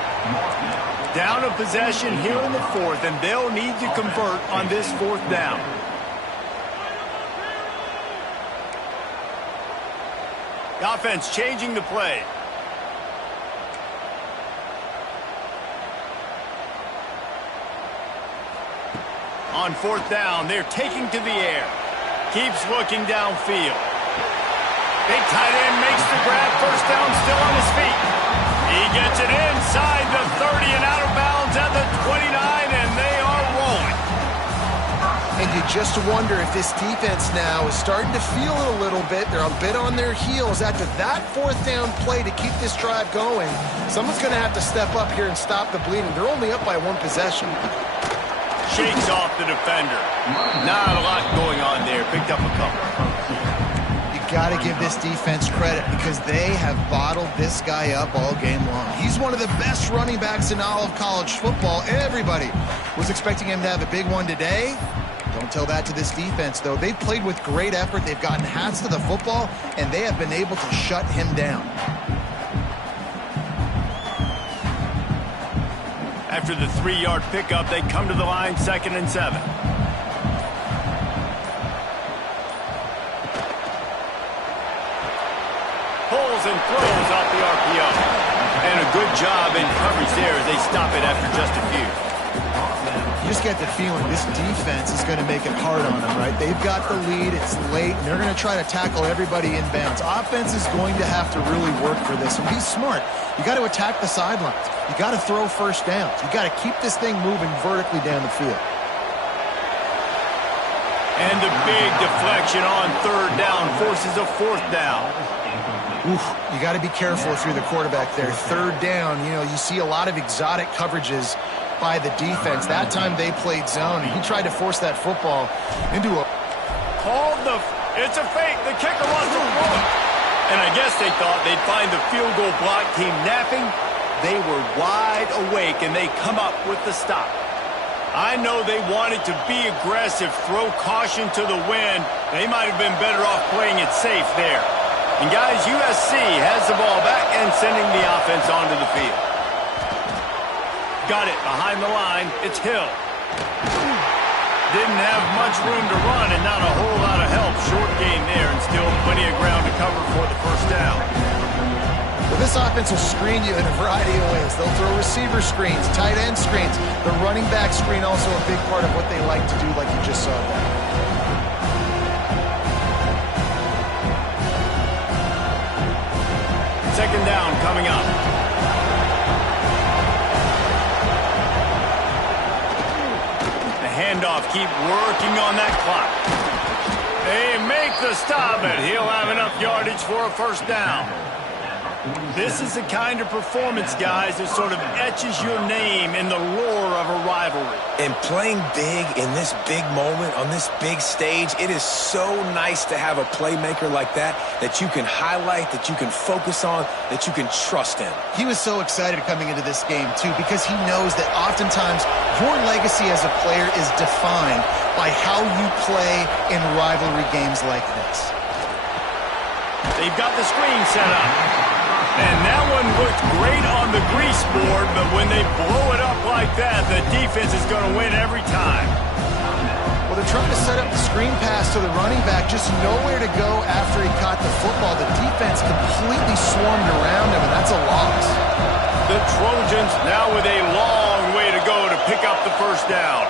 Down a possession here in the 4th, and they'll need to convert on this 4th down. The offense changing the play. On 4th down, they're taking to the air. Keeps looking downfield. Big tight end makes the grab. 1st down, still on his feet. He gets it inside the 30 and out of bounds at the 29, and they are rolling. And you just wonder if this defense now is starting to feel it a little bit. They're a bit on their heels after that 4th down play to keep this drive going. Someone's going to have to step up here and stop the bleeding. They're only up by 1 possession. Shakes off the defender. Not a lot going on there. Picked up a couple. You got to give this defense credit because they have bottled this guy up all game long. He's one of the best running backs in all of college football. Everybody was expecting him to have a big one today. Don't tell that to this defense, though. They've played with great effort. They've gotten hats to the football, and they have been able to shut him down. After the 3-yard pickup, they come to the line, 2nd and 7. Pulls and throws off the RPO. And a good job in coverage there as they stop it after just a few. You just get the feeling this defense is going to make it hard on them, right? They've got the lead. It's late, and they're going to try to tackle everybody inbounds. Offense is going to have to really work for this, and be smart. You got to attack the sidelines. You got to throw 1st downs. You got to keep this thing moving vertically down the field. And the big deflection on 3rd down forces a 4th down. Oof, you got to be careful if you're the quarterback there. 3rd down, you see a lot of exotic coverages by the defense. That time they played zone, and he tried to force that football into a... It's a fake. The kicker wants to throw it. And I guess they thought they'd find the field goal block team napping. They were wide awake, and they come up with the stop. I know they wanted to be aggressive, throw caution to the wind. They might have been better off playing it safe there. And guys, USC has the ball back and sending the offense onto the field. Got it behind the line. It's Hill. Didn't have much room to run and not a whole lot of help. Short gain there and still plenty of ground to cover for the 1st down. Well, this offense will screen you in a variety of ways. They'll throw receiver screens, tight end screens. The running back screen also a big part of what they like to do, like you just saw there. 2nd down coming up. Handoff, keep working on that clock. They make the stop, and he'll have enough yardage for a 1st down. This is the kind of performance, guys, that sort of etches your name in the roar of a rivalry. And playing big in this big moment, on this big stage, it is so nice to have a playmaker like that you can highlight, that you can focus on, that you can trust in. He was so excited coming into this game, too, because he knows that oftentimes your legacy as a player is defined by how you play in rivalry games like this. They've got the screen set up. And that one looked great on the grease board, but when they blow it up like that, the defense is going to win every time. Well, Well, they're trying to set up the screen pass to the running back, just nowhere to go after he caught the football. The defense completely swarmed around him, and that's a loss. The Trojans now with a long way to go to pick up the first down.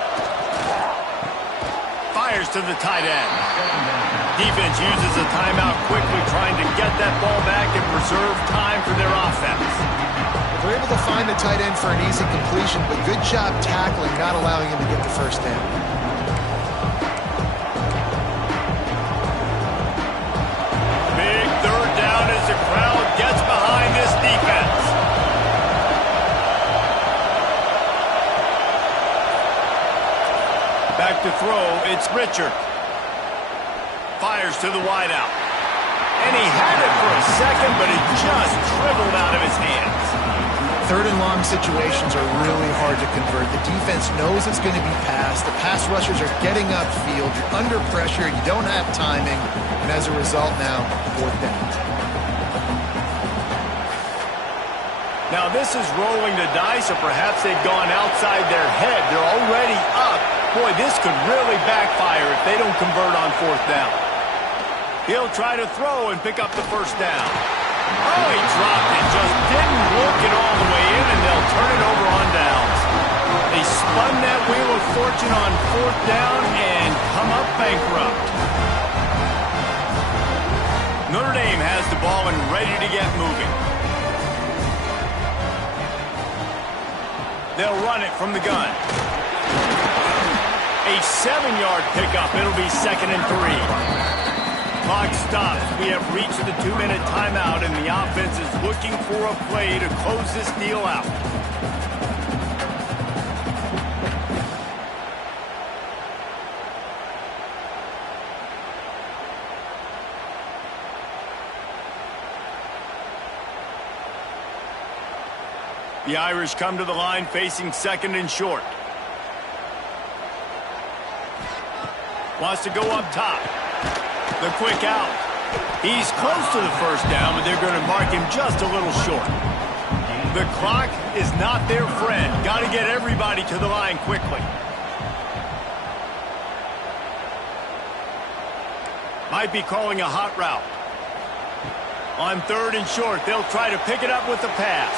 Fires to the tight end. Defense uses a timeout quickly, trying to get that ball back and preserve time for their offense. They're able to find the tight end for an easy completion, but good job tackling, not allowing him to get the first down. Big third down as the crowd gets behind this defense. Back to throw, it's Richard. Fires to the wideout. And he had it for a second, but it just dribbled out of his hands. Third and long situations are really hard to convert. The defense knows it's going to be passed. The pass rushers are getting upfield. You're under pressure. You don't have timing. And as a result now, fourth down. Now this is rolling the dice, or perhaps they've gone outside their head. They're already up. Boy, this could really backfire if they don't convert on fourth down. He'll try to throw and pick up the first down. Oh, he dropped it. Just didn't look it all the way in, and they'll turn it over on downs. They spun that wheel of fortune on fourth down and come up bankrupt. Notre Dame has the ball and ready to get moving. They'll run it from the gun. A 7-yard pickup. It'll be 2nd and 3. Clock stops. We have reached the 2-minute timeout, and the offense is looking for a play to close this deal out. The Irish come to the line facing 2nd and short. Wants to go up top. The quick out. He's close to the first down, but they're going to mark him just a little short. The clock is not their friend. Got to get everybody to the line quickly. Might be calling a hot route. On 3rd and short, they'll try to pick it up with the pass.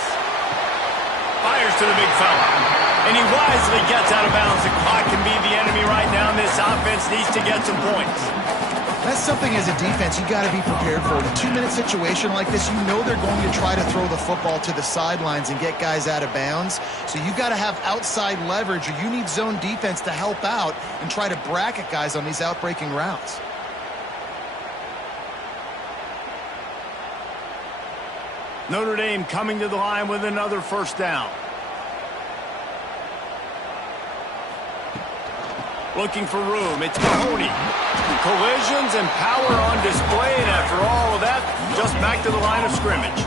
Fires to the big fella. And he wisely gets out of bounds. The clock can be the enemy right now, and this offense needs to get some points. That's something as a defense you got to be prepared for. In a 2-minute situation like this, you know they're going to try to throw the football to the sidelines and get guys out of bounds. So you got to have outside leverage, or you need zone defense to help out and try to bracket guys on these outbreaking routes. Notre Dame coming to the line with another first down. Looking for room. It's Mahoney. Collisions and power on display, and after all of that, just back to the line of scrimmage.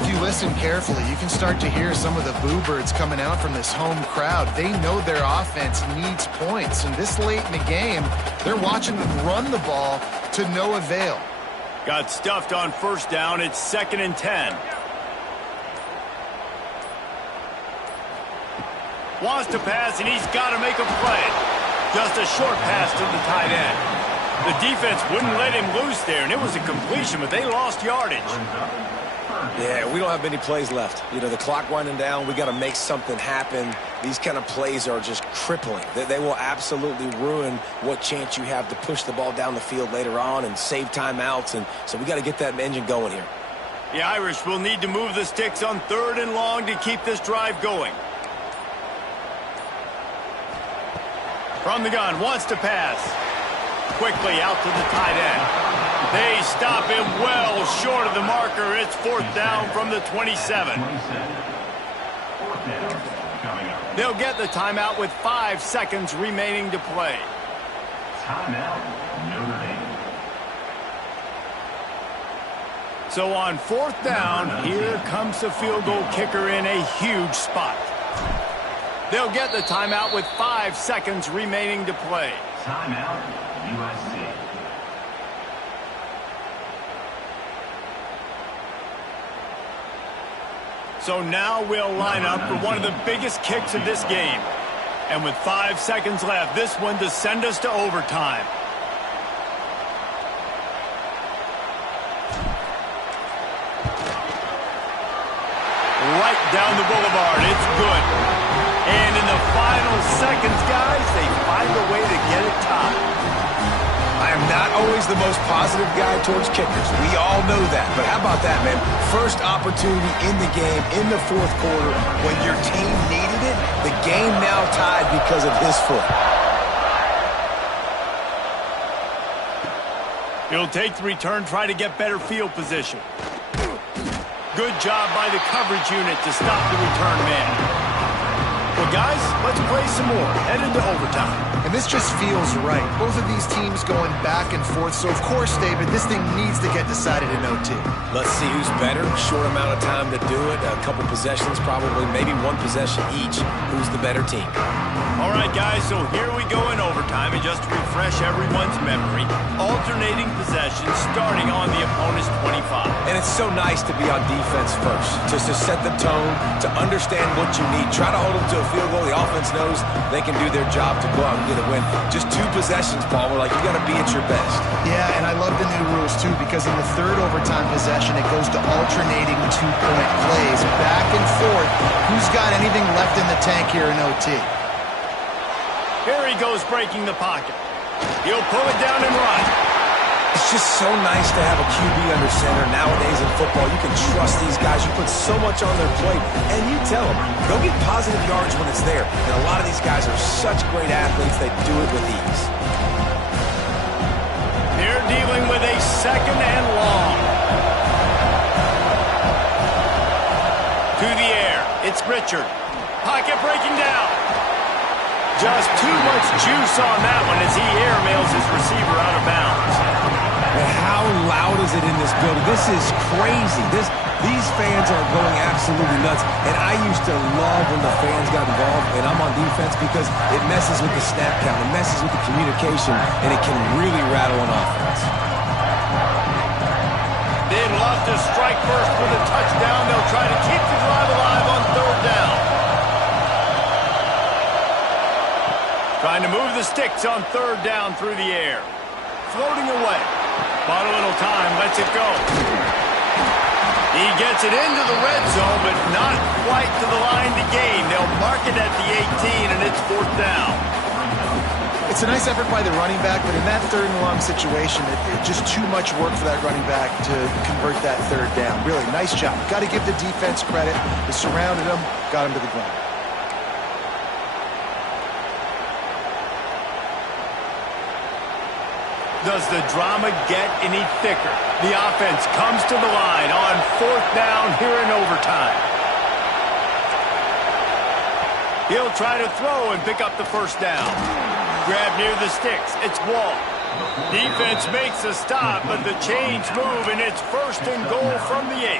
If you listen carefully, you can start to hear some of the boo birds coming out from this home crowd. They know their offense needs points, and this late in the game, they're watching them run the ball to no avail. Got stuffed on first down. It's 2nd and 10. Wants to pass, and he's got to make a play. Just a short pass to the tight end. The defense wouldn't let him loose there, and it was a completion, but they lost yardage. Yeah, we don't have many plays left. You know, the clock winding down, we got to make something happen. These kind of plays are just crippling. They will absolutely ruin what chance you have to push the ball down the field later on and save timeouts, and so we got to get that engine going here. The Irish will need to move the sticks on 3rd and long to keep this drive going. From the gun, wants to pass. Quickly out to the tight end. They stop him well short of the marker. It's 4th down from the 27. They'll get the timeout with 5 seconds remaining to play. Timeout, Notre Dame. So on 4th down, here comes the field goal kicker in a huge spot. They'll get the timeout with 5 seconds remaining to play. Timeout, USC. So now we'll line up for one of the biggest kicks of this game. And with 5 seconds left, this one to send us to overtime. Right down the boulevard. It's good. And in the final seconds, guys, they find a way to get it tied. I am not always the most positive guy towards kickers. We all know that. But how about that, man? First opportunity in the game, in the fourth quarter, when your team needed it, the game now tied because of his foot. He'll take the return, try to get better field position. Good job by the coverage unit to stop the return man. Well, guys, let's play some more. Headed to overtime. And this just feels right. Both of these teams going back and forth. So, of course, David, this thing needs to get decided in OT. Let's see who's better. Short amount of time to do it. A couple possessions, probably maybe one possession each. Who's the better team? All right, guys, so here we go in overtime. And just to refresh everyone's memory, alternating possessions starting on the opponent's 25. And it's so nice to be on defense first, just to set the tone, to understand what you need. Try to hold them to a field goal. The offense knows they can do their job to go out and get a win. Just 2 possessions, Paul. We're like, you got to be at your best. Yeah, and I love the new rules, too, because in the third overtime possession, it goes to alternating 2-point plays, back and forth. Who's got anything left in the tank here in OT? Here he goes breaking the pocket. He'll pull it down and run. It's just so nice to have a QB under center. Nowadays in football, you can trust these guys. You put so much on their plate, and you tell them, go get positive yards when it's there. And a lot of these guys are such great athletes, they do it with ease. They're dealing with a second and long. To the air. It's Richard. Pocket breaking down. Just too much juice on that one as he airmails his receiver out of bounds. And how loud is it in this building? This is crazy. These fans are going absolutely nuts. And I used to love when the fans got involved, and I'm on defense because it messes with the snap count. It messes with the communication, and it can really rattle an offense. They'd love to strike first with a touchdown. They'll try to keep the drive alive on third down. Trying to move the sticks on third down through the air. Floating away. Bought a little time, lets it go. He gets it into the red zone, but not quite to the line to gain. They'll mark it at the 18, and it's fourth down. It's a nice effort by the running back, but in that third and long situation, it's just too much work for that running back to convert that third down. Really, nice job. Got to give the defense credit. They surrounded him, got him to the ground. Does the drama get any thicker? The offense comes to the line on fourth down here in overtime. He'll try to throw and pick up the first down. Grab near the sticks. It's Wall. Defense makes a stop, but the chains move, and it's first and goal from the 8.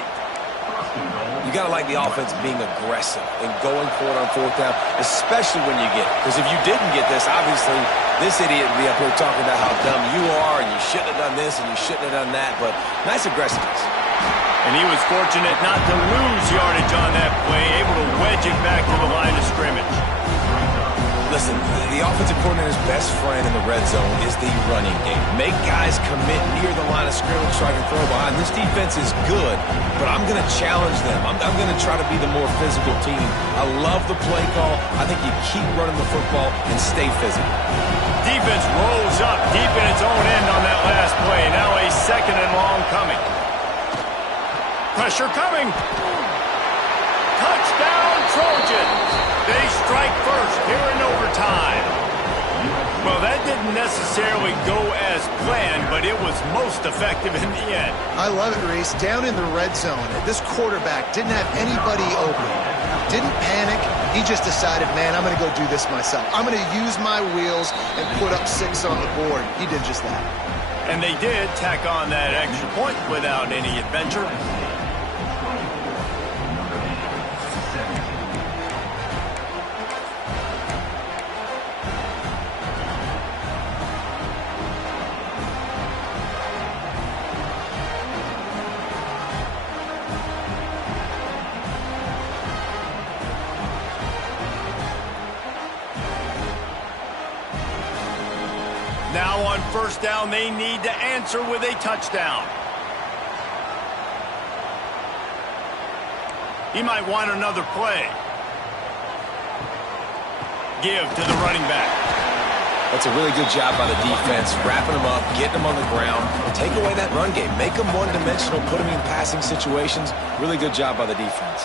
You got to like the offense being aggressive and going for it on fourth down, especially when you get it. Because if you didn't get this, obviously, this idiot would be up here talking about how dumb you are and you shouldn't have done this and you shouldn't have done that. But nice aggressiveness. And he was fortunate not to lose yardage on that play, able to wedge it back to the line of scrimmage. Listen, the offensive coordinator's best friend in the red zone is the running game. Make guys commit near the line of scrimmage so I can throw behind. This defense is good, but I'm going to challenge them. I'm going to try to be the more physical team. I love the play call. I think you keep running the football and stay physical. Defense rolls up deep in its own end on that last play. Now a second and long coming. Pressure coming. Touchdown, Trojans. They strike first here in overtime. Well, that didn't necessarily go as planned, but it was most effective in the end. I love it, Reese. Down in the red zone, this quarterback didn't have anybody open. Didn't panic. He just decided, man, I'm going to go do this myself. I'm going to use my wheels and put up 6 on the board. He did just that. And they did tack on that extra point without any adventure. Now on first down, they need to answer with a touchdown. He might want another play. Give to the running back. That's a really good job by the defense, wrapping them up, getting them on the ground. Take away that run game. Make them one-dimensional, put them in passing situations. Really good job by the defense.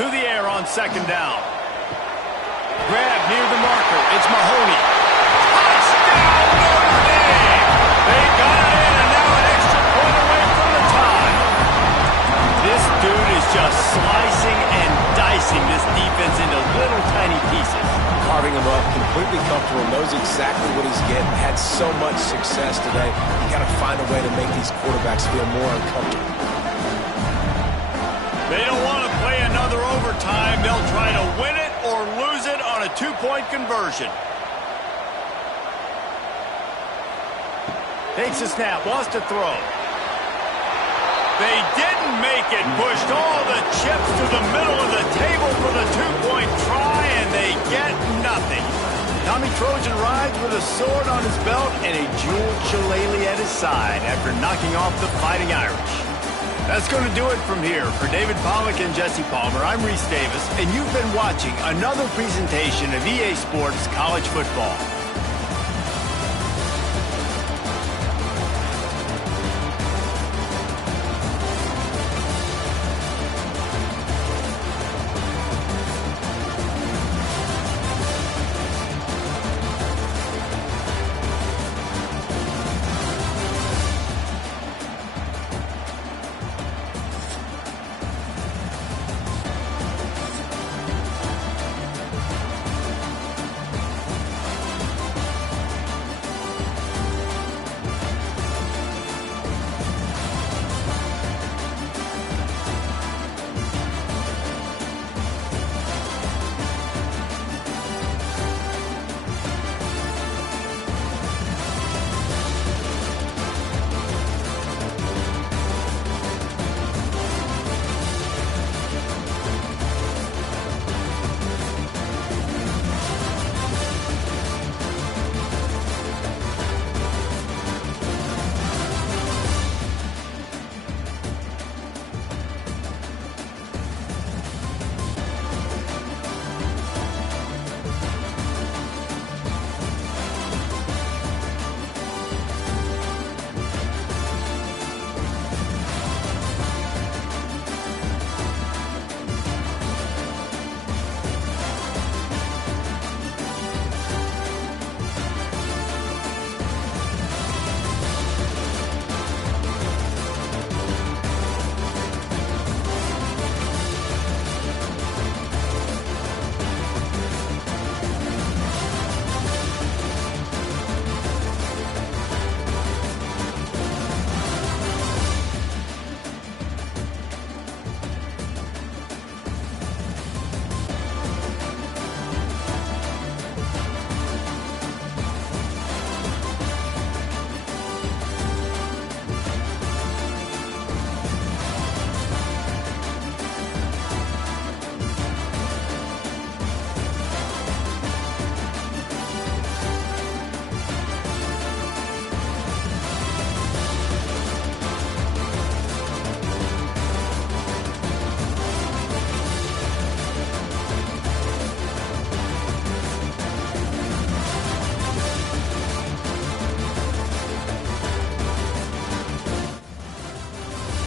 To the air on second down. Grab near the marker. It's Mahoney. Touchdown, Notre Dame! They got it in, and now an extra point away from the tie. This dude is just slicing and dicing this defense into little tiny pieces. Carving him up, completely comfortable, knows exactly what he's getting, had so much success today. You got to find a way to make these quarterbacks feel more uncomfortable. They don't want to play another overtime. They'll try to win it or lose it on a two-point conversion. Takes a snap, wants to throw. They didn't make it. Pushed all the chips to the middle of the table for the two-point try, and they get nothing. Tommy Trojan rides with a sword on his belt and a jeweled shillelagh at his side after knocking off the Fighting Irish. That's going to do it from here. For David Pollack and Jesse Palmer, I'm Reese Davis, and you've been watching another presentation of EA Sports College Football.